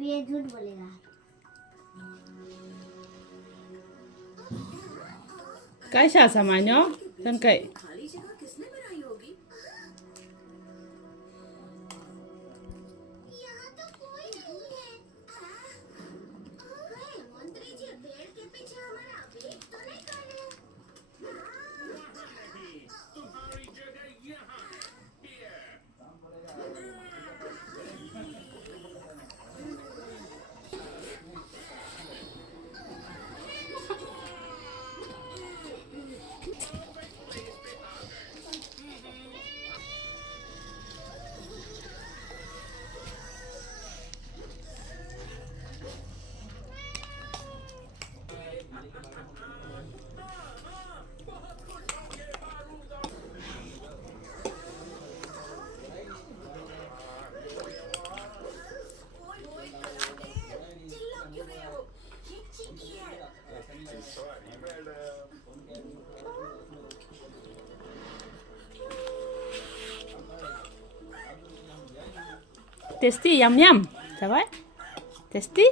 अभी ये झूठ बोलेगा। Cái sao sao mà nhó thân kệ खाली जगह किसने बनाई होगी? यहाँ तो कोई नहीं है। मंत्री जी पेड़ के पीछे हमारा वेट तो नहीं कर रहे? तुम्हारी जगह यहाँ चिल्ला क्यों रहे हो? ये चीकी है। Sorry, madam. Tasty yum yum. Sao vậy? Tasty?